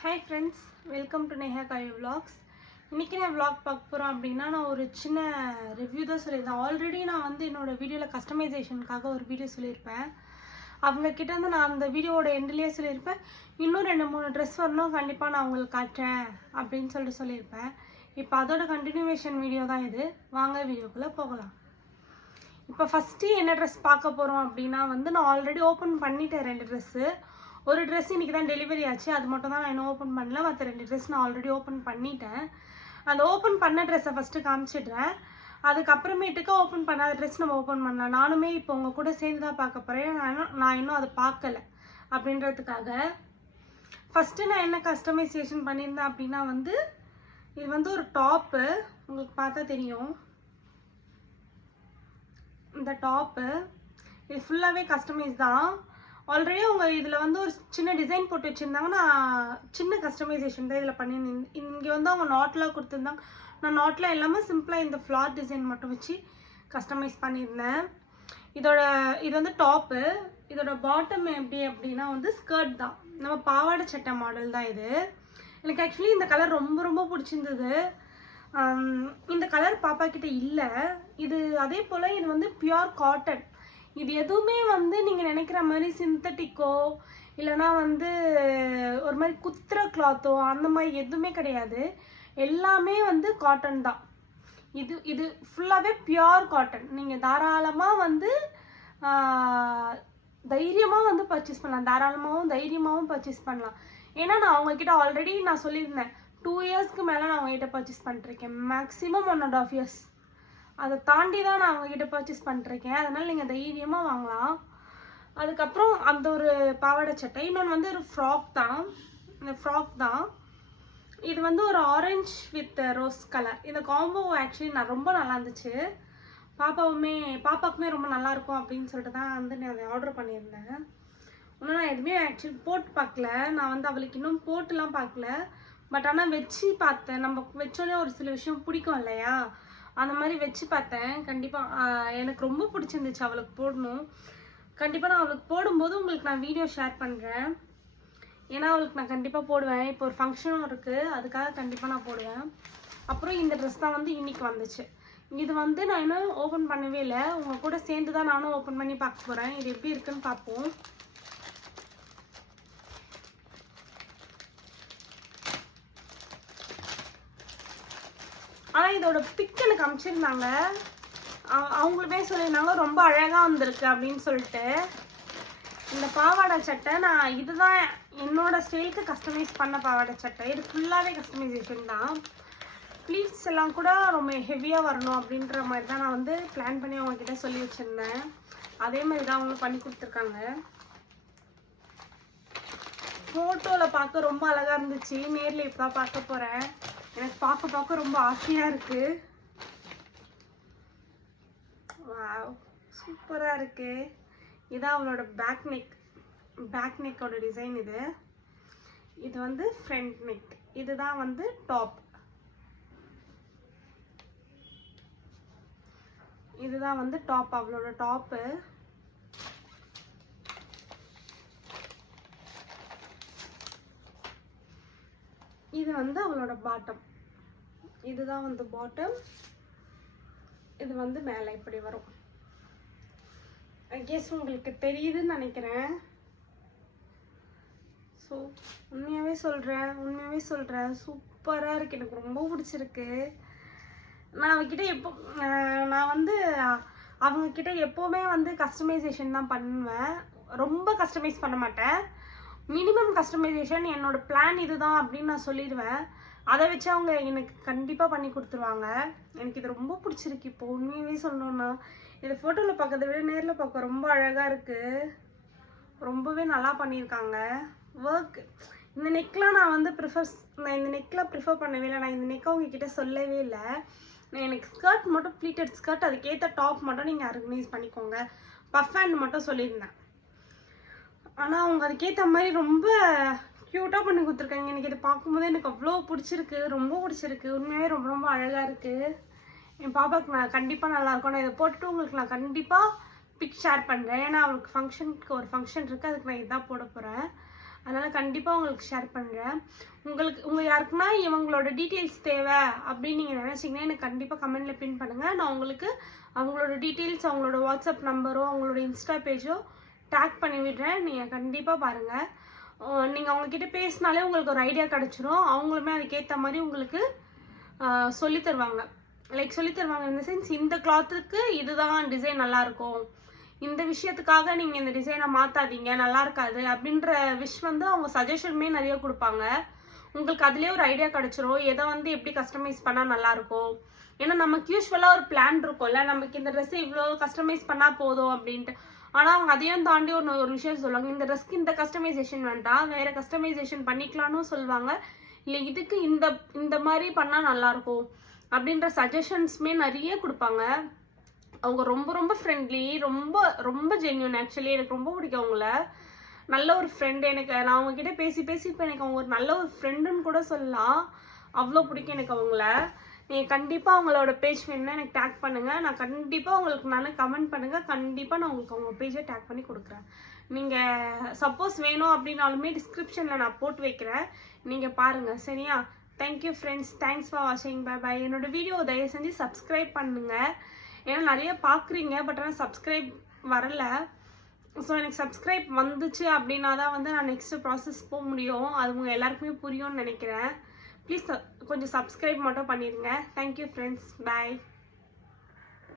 Hi friends, welcome to Neha Gayu vlogs. இன்றைக்கி நான் vlog பார்க்க போகிறோம் அப்படின்னா நான் ஒரு சின்ன ரிவ்யூ தான் சொல்லியிருந்தேன். ஆல்ரெடி நான் என்னோடய வீடியோவில் கஸ்டமைசேஷனுக்காக ஒரு வீடியோ சொல்லியிருப்பேன். அவங்கக்கிட்ட நான் அந்த வீடியோவோட எண்ட்லேயே சொல்லியிருப்பேன், இன்னும் 2-3 ட்ரெஸ் வரணும், கண்டிப்பாக நான் உங்களுக்கு காட்டுறேன் அப்படின்னு சொல்லியிருப்பேன். இப்போ அதோட கண்டினியூவேஷன் வீடியோ தான் இது. வாங்க வீடியோக்குள்ளே போகலாம். இப்போ ஃபஸ்ட்டு என்ன ட்ரெஸ் பார்க்க போகிறோம் அப்படின்னா நான் ஆல்ரெடி ஓப்பன் பண்ணிட்டேன் 2 ட்ரெஸ்ஸு. ஒரு ட்ரெஸ் இன்றைக்கி தான் டெலிவரி ஆச்சு, அது மட்டும் தான் நான் இன்னும் ஓப்பன் பண்ணல. மற்ற 2 ட்ரெஸ் நான் ஆல்ரெடி ஓப்பன் பண்ணிட்டேன். அந்த ஓப்பன் பண்ண ட்ரெஸ்ஸை ஃபஸ்ட்டு காமிச்சிடுறேன். அதுக்கப்புறமேட்டுக்கு ஓப்பன் பண்ணாத ட்ரெஸ் நம்ம ஓப்பன் பண்ணலாம். நானுமே இப்போ உங்கள் கூட சேர்ந்து தான் பார்க்க போகிறேன். நான் இன்னும் அதை பார்க்கலை அப்படின்றதுக்காக ஃபஸ்ட்டு நான் என்ன கஸ்டமைசேஷன் பண்ணியிருந்தேன் அப்படின்னா இது ஒரு டாப்பு. உங்களுக்கு பார்த்தா தெரியும், இந்த டாப்பு இது ஃபுல்லாகவே கஸ்டமைஸ் தான். ஆல்ரெடி அவங்க இதில் ஒரு சின்ன டிசைன் போட்டு வச்சுருந்தாங்க. நான் சின்ன கஸ்டமைசேஷன் தான் இதில் பண்ணியிருந்தேன். இங்கே அவங்க நாட்லாம் கொடுத்துருந்தாங்க. நான் நாட்டில் எல்லாமே சிம்பிளாக இந்த ஃப்ளார் டிசைன் மட்டும் வச்சு கஸ்டமைஸ் பண்ணியிருந்தேன். இது டாப்பு. இதோட பாட்டம் எப்படி அப்படின்னா ஸ்கர்ட் தான். நம்ம பாவாடை சட்டை மாடல் தான் இது. எனக்கு ஆக்சுவலி இந்த கலர் ரொம்ப ரொம்ப பிடிச்சிருந்தது. இந்த கலர் பாப்பா கிட்ட இல்லை. இது அதே போல் இது பியூர் காட்டன். இது எதுவுமே நீங்கள் நினைக்கிற மாதிரி சிந்தட்டிக்கோ இல்லைனா ஒரு மாதிரி குத்துற கிளாத்தோ அந்த மாதிரி எதுவுமே கிடையாது. எல்லாமே காட்டன் தான். இது ஃபுல்லாகவே பியூர் காட்டன். நீங்கள் தாராளமாக தைரியமாக பர்ச்சேஸ் பண்ணலாம். தாராளமாகவும் தைரியமாகவும் பர்ச்சேஸ் பண்ணலாம். ஏன்னா நான் அவங்கக்கிட்ட ஆல்ரெடி நான் சொல்லியிருந்தேன், 2 இயர்ஸ்க்கு மேலே நான் அவங்ககிட்ட பர்ச்சேஸ் பண்ணிருக்கேன். Maximum 1.5 years. அதை தாண்டி தான் நான் அவங்ககிட்ட பர்ச்சேஸ் பண்ணிருக்கேன். அதனால் நீங்கள் தைரியமாக வாங்கலாம். அதுக்கப்புறம் அந்த ஒரு பாவாடை சட்டை. இன்னொன்று ஒரு ஃப்ராக் தான். இந்த ஃப்ராக் தான் இது ஒரு ஆரஞ்ச் வித் ரோஸ் கலர். இந்த காம்போ ஆக்சுவலி ரொம்ப நல்லா இருந்துச்சு. பாப்பாவுக்குமே ரொம்ப நல்லாயிருக்கும் அப்படின்னு சொல்லிட்டு தான் நான் அதை ஆர்டர் பண்ணியிருந்தேன். இன்னும் நான் எதுவுமே ஆக்சுவலி போட்டு பார்க்கல. நான் அவளுக்கு இன்னும் போட்டுலாம் பார்க்கல. பட் ஆனால் வச்சு பார்த்தேன். நம்ம வச்சோன்னே ஒரு சில விஷயம் பிடிக்கும் இல்லையா, அந்த மாதிரி வச்சு பார்த்தேன். கண்டிப்பாக எனக்கு ரொம்ப பிடிச்சிருந்துச்சு. அவளுக்கு போடணும். கண்டிப்பாக நான் அவளுக்கு போடும்போது உங்களுக்கு நான் வீடியோ ஷேர் பண்ணுறேன். ஏன்னா அவளுக்கு நான் கண்டிப்பாக போடுவேன். இப்போ ஒரு ஃபங்க்ஷனும் இருக்குது, அதுக்காக கண்டிப்பாக நான் போடுவேன். அப்புறம் இந்த ட்ரெஸ் தான் இன்றைக்கி வந்துச்சு. இது நான் இன்னும் ஓப்பன் பண்ணவே இல்லை. உங்கள் கூட சேர்ந்து தான் நானும் ஓப்பன் பண்ணி பார்க்க போகிறேன். இது எப்படி இருக்குன்னு பார்ப்போம். ஆனால் இதோட பிக் எனக்கு அமைச்சிருந்தாங்க. அவங்களுமே சொல்லியிருந்தாங்க ரொம்ப அழகாக வந்திருக்கு அப்படின்னு சொல்லிட்டு. இந்த பாவாடை சட்டை நான் இதுதான் என்னோட ஸ்டைலுக்கு கஸ்டமைஸ் பண்ண பாவாடை சட்டை. இது ஃபுல்லாகவே கஸ்டமைசேஷன் தான். ப்ளீட்ஸ் எல்லாம் கூட ரொம்ப ஹெவியாக வரணும் அப்படின்ற மாதிரி தான் நான் பிளான் பண்ணி அவங்கக்கிட்ட சொல்லி வச்சுருந்தேன். அதே மாதிரி தான் அவங்க பண்ணி கொடுத்துருக்காங்க. ஃபோட்டோவில் பார்க்க ரொம்ப அழகாக இருந்துச்சு. நேரில் இப்போ தான் பார்க்க போகிறேன். எனக்கு பார்க்க ரொம்ப ஆசையாக இருக்குது. வாவ், சூப்பராக இருக்குது. இதான் அவளோட பேக் நெக்கோட டிசைன். இது ஃப்ரண்ட் நெக். இதுதான் டாப். இதுதான் டாப், அவளோட டாப்பு. இது அவளோட பாட்டம். இதுதான் பாட்டம். இது மேலே இப்படி வரும். ஐ கெஸ் உங்களுக்கு தெரியுதுன்னு நினைக்கிறேன். ஸோ உண்மையாகவே சொல்கிறேன் சூப்பராக இருக்குது. எனக்கு ரொம்ப பிடிச்சிருக்கு. நான் அவங்கக்கிட்ட எப்போவுமே கஸ்டமைசேஷன் தான் பண்ணுவேன். ரொம்ப கஸ்டமைஸ் பண்ண மாட்டேன். மினிமம் கஸ்டமைசேஷன் என்னோடய பிளான் இதுதான் அப்படின்னு நான் சொல்லிடுவேன். அதை வச்சு அவங்க எனக்கு கண்டிப்பாக பண்ணி கொடுத்துருவாங்க. எனக்கு இது ரொம்ப பிடிச்சிருக்கு. இப்போ உண்மையாகவே சொல்லணுன்னா இது ஃபோட்டோவில் பார்க்கறத விட நேரில் பார்க்க ரொம்ப அழகாக இருக்குது. ரொம்பவே நல்லா பண்ணியிருக்காங்க ஒர்க். இந்த நெக்லாம் நான் இந்த நெக்கில் ப்ரிஃபர் பண்ணவே இல்லை. நான் இந்த நெக்கை உங்ககிட்ட சொல்லவே இல்லை. எனக்கு ஸ்கர்ட் மட்டும் ப்ளீட்டட் ஸ்கர்ட், அதுக்கேற்ற டாப் மட்டும் நீங்கள் ஆர்கனைஸ் பண்ணிக்கோங்க. பஃப் ஹேண்ட் மட்டும் சொல்லியிருந்தேன். ஆனால் அவங்க அதுக்கேற்ற மாதிரி ரொம்ப க்யூட்டாக பண்ணி கொடுத்துருக்காங்க. எனக்கு இதை பார்க்கும்போது எனக்கு அவ்வளோ பிடிச்சிருக்கு. ரொம்ப பிடிச்சிருக்கு. உண்மையாகவே ரொம்ப ரொம்ப அழகாக இருக்குது. என் பாப்பாவுக்கு நான் கண்டிப்பாக நல்லாயிருக்கும். நான் இதை போட்டுட்டு உங்களுக்கு நான் கண்டிப்பாக பிக் ஷேர் பண்ணுறேன். ஏன்னா அவளுக்கு ஒரு ஃபங்க்ஷன் இருக்குது, அதுக்கு நான் இதான் போட போகிறேன். அதனால் கண்டிப்பாக உங்களுக்கு ஷேர் பண்ணுறேன். உங்கள் யாருக்குன்னா இவங்களோட டீட்டெயில்ஸ் தேவை அப்படின்னு நீங்கள் நினச்சிங்கன்னா எனக்கு கண்டிப்பாக கமெண்டில் பின் பண்ணுங்கள். நான் உங்களுக்கு அவங்களோட டீட்டெயில்ஸ், அவங்களோட வாட்ஸ்அப் நம்பரோ அவங்களோட இன்ஸ்டா பேஜோ டேக் பண்ணி விடுறேன். நீங்கள் கண்டிப்பாக பாருங்கள். நீங்கள் அவங்கக்கிட்ட பேசினாலே உங்களுக்கு ஒரு ஐடியா கிடச்சிரும். அவங்களுமே அதுக்கேற்ற மாதிரி உங்களுக்கு சொல்லி தருவாங்க. இந்த சென்ஸ் இந்த கிளாத்துக்கு இதுதான் டிசைன் நல்லாயிருக்கும், இந்த விஷயத்துக்காக நீங்கள் இந்த டிசைனை மாற்றாதீங்க, நல்லா இருக்காது அப்படின்ற வந்து அவங்க சஜஷனுமே நிறைய கொடுப்பாங்க. உங்களுக்கு அதுலேயே ஒரு ஐடியா கிடச்சிரும் எதை வந்து எப்படி கஸ்டமைஸ் பண்ணால் நல்லாயிருக்கும். ஏன்னா நமக்கு யூஸ்வலாக ஒரு பிளான் இருக்கும்ல, நமக்கு இந்த ட்ரெஸ்ஸை இவ்வளோ கஸ்டமைஸ் பண்ணால் போதும் அப்படின்ட்டு. ஆனால் அவங்க அதையும் தாண்டி ஒரு விஷயம் சொல்லுவாங்க, இந்த ட்ரெஸ்க்கு இந்த கஸ்டமைசேஷன் வேண்டாம், வேறு கஸ்டமைசேஷன் பண்ணிக்கலான்னு சொல்லுவாங்க. இல்லை இதுக்கு இந்த மாதிரி பண்ணால் நல்லாயிருக்கும் அப்படின்ற சஜஷன்ஸுமே நிறைய கொடுப்பாங்க. அவங்க ரொம்ப ரொம்ப ஃப்ரெண்ட்லி, ரொம்ப ரொம்ப ஜென்யூன். ஆக்சுவலி எனக்கு ரொம்ப பிடிக்கும் அவங்கள. நல்ல ஒரு ஃப்ரெண்டு எனக்கு. நான் அவங்கக்கிட்ட பேசி இப்போ எனக்கு அவங்க ஒரு நல்ல ஒரு ஃப்ரெண்டுன்னு கூட சொல்லலாம். அவ்வளோ பிடிக்கும் எனக்கு அவங்கள. நீங்கள் கண்டிப்பாக அவங்களோட பேஜ் வேணுன்னா எனக்கு டேக் பண்ணுங்கள். நான் கண்டிப்பாக உங்களுக்கு கமெண்ட் பண்ணுங்கள். கண்டிப்பாக நான் உங்களுக்கு அவங்க பேஜை டேக் பண்ணி கொடுக்குறேன். நீங்கள் சப்போஸ் வேணும் அப்படின்னாலுமே டிஸ்கிரிப்ஷனில் நான் போட்டு வைக்கிறேன், நீங்கள் பாருங்கள். சரியா? தேங்க்யூ ஃப்ரெண்ட்ஸ், தேங்க்ஸ் ஃபார் வாட்சிங். பை. என்னோடய வீடியோ தயவு செஞ்சு சப்ஸ்கிரைப் பண்ணுங்கள். ஏன்னா நிறைய பார்க்குறீங்க, பட் ஆனால் சப்ஸ்கிரைப் வரல. ஸோ எனக்கு சப்ஸ்கிரைப் வந்துச்சு அப்படின்னா தான் வந்து நான் நெக்ஸ்ட்டு ப்ராசஸ் போக முடியும். அது உங்கள் எல்லாருக்குமே புரியும்னு நினைக்கிறேன். ப்ளீஸ் கொஞ்சம் சப்ஸ்கிரைப் மட்டும் பண்ணிடுங்க. தேங்க்யூ ஃப்ரெண்ட்ஸ், பாய்.